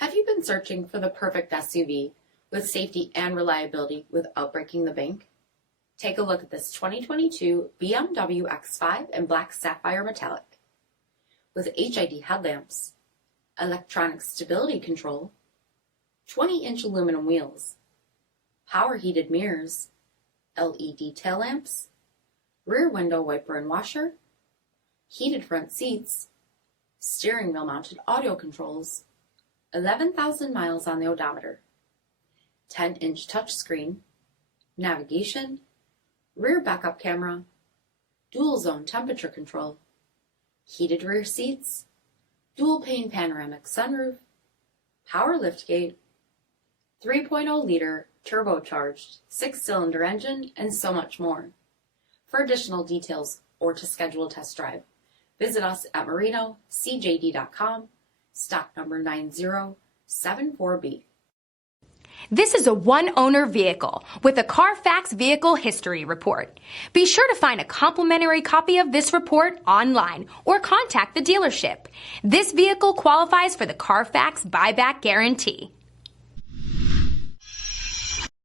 Have you been searching for the perfect SUV with safety and reliability without breaking the bank? Take a look at this 2022 BMW X5 in black sapphire metallic. With HID headlamps, electronic stability control, 20-inch aluminum wheels, power heated mirrors, LED tail lamps, rear window wiper and washer, heated front seats, steering wheel mounted audio controls, 11,000 miles on the odometer, 10-inch touchscreen, navigation, rear backup camera, dual zone temperature control, heated rear seats, dual-pane panoramic sunroof, power liftgate, 3.0-liter turbocharged 6-cylinder engine, and so much more. For additional details or to schedule a test drive, visit us at MarinoCJD.com, stock number 9074B. This is a one-owner vehicle with a Carfax Vehicle History Report. Be sure to find a complimentary copy of this report online or contact the dealership. This vehicle qualifies for the Carfax Buyback Guarantee.